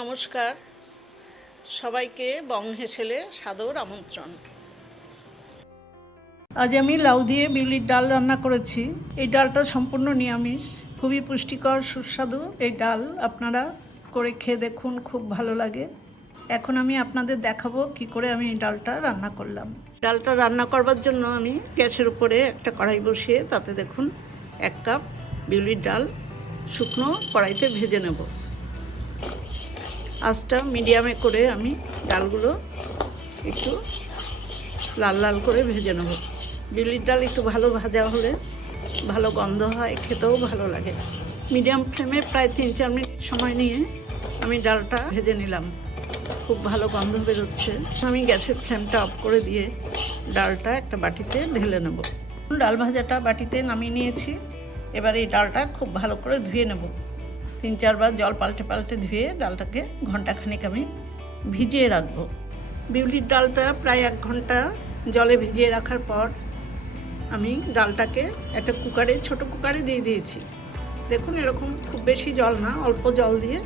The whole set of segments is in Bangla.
নমস্কার, সবাইকে বং হেসেলে সাদর আমন্ত্রণ। আজ আমি লাউ দিয়ে বিউলির ডাল রান্না করেছি। এই ডালটা সম্পূর্ণ নিরামিষ, খুবই পুষ্টিকর, সুস্বাদু। এই ডাল আপনারা করে খেয়ে দেখুন, খুব ভালো লাগে। এখন আমি আপনাদের দেখাবো কি করে আমি এই ডালটা রান্না করলাম। ডালটা রান্না করবার জন্য আমি গ্যাসের উপরে একটা কড়াই বসিয়ে তাতে দেখুন 1 কাপ বিউলির ডাল শুকনো কড়াইতে ভেজে নেব। আঁচটা মিডিয়ামে করে আমি ডালগুলো একটু লাল লাল করে ভেজে নেব। বিউলির ডাল একটু ভালো ভাজা হলে ভালো গন্ধ হয়, খেতেও ভালো লাগে। মিডিয়াম ফ্লেমে প্রায় 3-4 মিনিট সময় নিয়ে আমি ডালটা ভেজে নিলাম। খুব ভালো গন্ধ বেরোচ্ছে। আমি গ্যাসের ফ্লেমটা অফ করে দিয়ে ডালটা একটা বাটিতে ঢেলে নেব। ডাল ভাজাটা বাটিতে নামিয়ে নিয়েছি। এবার এই ডালটা খুব ভালো করে ধুয়ে নেব। 3-4 বার জল পাল্টে পাল্টে ধুয়ে ডালটাকে ঘন্টাখানেক আমি ভিজিয়ে রাখবো। বিউলির ডালটা প্রায় 1 ঘন্টা জলে ভিজিয়ে রাখার পর আমি ডালটাকে একটা কুকারে, ছোট কুকারে দিয়ে দিয়েছি। দেখুন এরকম খুব বেশি জল না, অল্প জল দিয়ে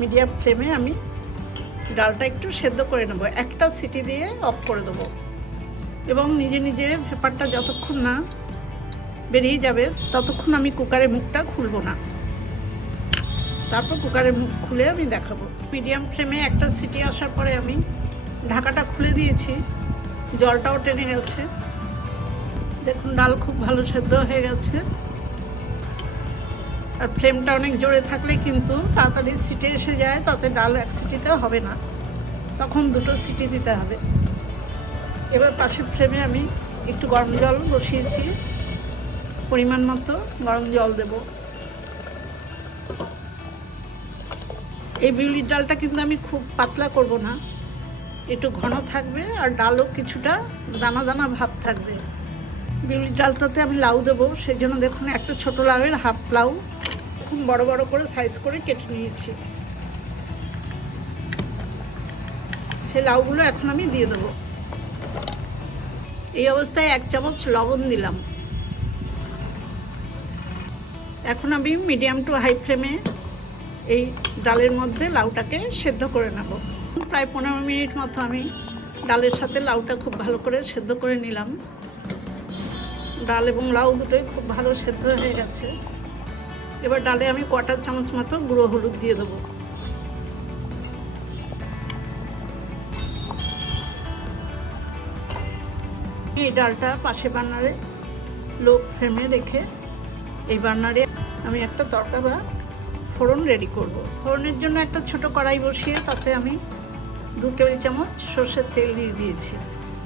মিডিয়াম ফ্লেমে আমি ডালটা একটু সেদ্ধ করে নেব। একটা সিটি দিয়ে অফ করে দেবো এবং নিজে নিজে ভেপারটা যতক্ষণ না বেরিয়ে যাবে ততক্ষণ আমি কুকারের মুখটা খুলবো না। তারপর কুকারের মুখ খুলে আমি দেখাবো। মিডিয়াম ফ্লেমে একটা সিটি আসার পরে আমি ঢাকাটা খুলে দিয়েছি। জলটাও টেনে গেছে। দেখুন ডাল খুব ভালো সেদ্ধ হয়ে গেছে। আর ফ্লেমটা অনেক জোরে থাকলে কিন্তু তাড়াতাড়ি সিটি এসে যায়, তাতে ডাল 1 সিটিতে হবে না, তখন 2টো সিটি দিতে হবে। এবার পাশের ফ্লেমে আমি একটু গরম জল বসিয়েছি, পরিমাণ মতো গরম জল দেব। এই বিউলির ডালটা কিন্তু আমি খুব পাতলা করব না, একটু ঘন থাকবে আর ডালও কিছুটা দানা দানা ভাব থাকবে। বিউলির ডালটাতে আমি লাউ দেবো, সেই জন্য দেখুন একটা ছোট লাউয়ের হাফ লাউ খুব বড় বড় করে সাইজ করে কেটে নিয়েছি। সেই লাউগুলো এখন আমি দিয়ে দেবো। এই অবস্থায় 1 চামচ লবণ দিলাম। এখন আমি মিডিয়াম টু হাই ফ্লেমে এই ডালের মধ্যে লাউটাকে সেদ্ধ করে নেব। প্রায় 15 মিনিট মতো আমি ডালের সাথে লাউটা খুব ভালো করে সেদ্ধ করে নিলাম। ডাল এবং লাউ দুটোই খুব ভালো সেদ্ধ হয়ে গেছে। এবার ডালে আমি 1/4 চামচ মতো গুঁড়ো হলুদ দিয়ে দেবো। এই ডালটা পাশে বার্নারে লো ফ্লেমে রেখে এই বার্নারে আমি একটা তড়কা বা ফোড়ন রেডি করব। ফোড়নের জন্য একটা ছোট কড়াই বসিয়ে তাতে আমি 2 টেবিল চামচ সর্ষের তেল দিয়ে দিয়েছি।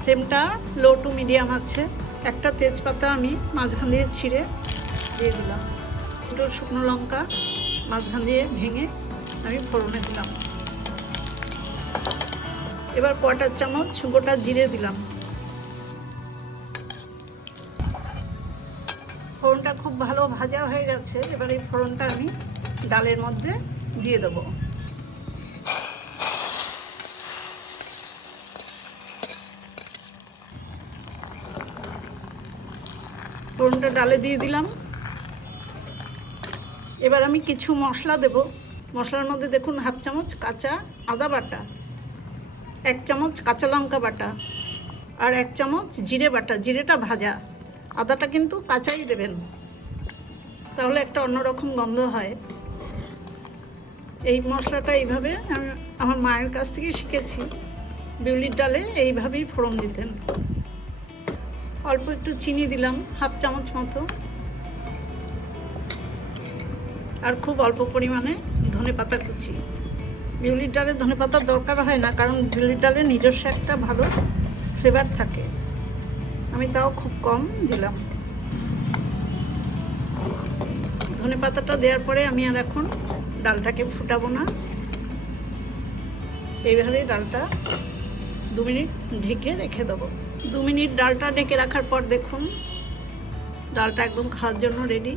ফ্লেমটা লো টু মিডিয়াম আছে। একটা তেজপাতা আমি মাঝখান দিয়ে ছিঁড়ে দিয়ে দিলাম। 2টো শুকনো লঙ্কা মাঝখান দিয়ে ভেঙে আমি ফোড়নে দিলাম। এবার 1/4 চামচ গোটা জিরে দিলাম। ফোড়নটা খুব ভালো ভাজা হয়ে গেছে। এবার এই ফোড়নটা আমি ডালের মধ্যে দিয়ে দেবো। ফোড়নটা ডালে দিয়ে দিলাম। এবার আমি কিছু মশলা দেব। মশলার মধ্যে দেখুন হাফ চামচ কাঁচা আদা বাটা, 1 চামচ কাঁচা লঙ্কা বাটা আর 1 চামচ জিরে বাটা। জিরেটা ভাজা, আদাটা কিন্তু কাঁচাই দেবেন, তাহলে একটা অন্যরকম গন্ধ হয়। এই মশলাটা এইভাবে আমি আমার মায়ের কাছ থেকে শিখেছি। বিউলির ডালে এইভাবেই ফোড়ন দিতেন। অল্প একটু চিনি দিলাম, হাফ চামচ মতো, আর খুব অল্প পরিমাণে ধনেপাতা কুচি। বিউলির ডালে ধনেপাতার দরকার হয় না, কারণ বিউলির ডালে নিজস্ব একটা ভালো ফ্লেভার থাকে। আমি তাও খুব কম দিলাম। ধনেপাতাটা দেওয়ার পরে আমি আর এখন ডালটাকে ফুটাবো না। এইভাবে ডালটা 2 মিনিট ঢেকে রেখে দেবো। 2 মিনিট ডালটা ঢেকে রাখার পর দেখুন ডালটা একদম খাওয়ার জন্য রেডি।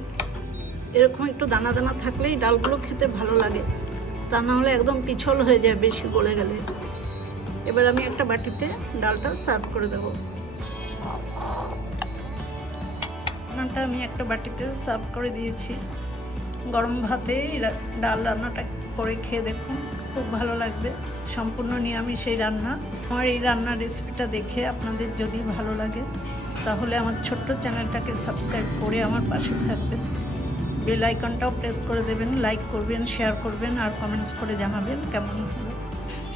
এরকম একটু দানা দানা থাকলেই ডালগুলো খেতে ভালো লাগে, তা না হলে একদম পিছল হয়ে যায় বেশি গলে গেলে। এবার আমি একটা বাটিতে ডালটা সার্ভ করে দেবো। রান্নাটা আমি একটা বাটিতে সার্ভ করে দিয়েছি। গরম ভাতে ডাল রান্নাটা করে খেয়ে দেখুন, খুব ভালো লাগবে। সম্পূর্ণ নিরামিষ এই রান্না। আমার এই রান্নার রেসিপিটা দেখে আপনাদের যদি ভালো লাগে তাহলে আমার ছোট্ট চ্যানেলটাকে সাবস্ক্রাইব করে আমার পাশে থাকবেন। বেল আইকনটাও প্রেস করে দেবেন, লাইক করবেন, শেয়ার করবেন আর কমেন্টস করে জানাবেন কেমন হলো।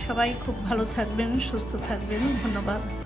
সবাই খুব ভালো থাকবেন, সুস্থ থাকবেন। ধন্যবাদ।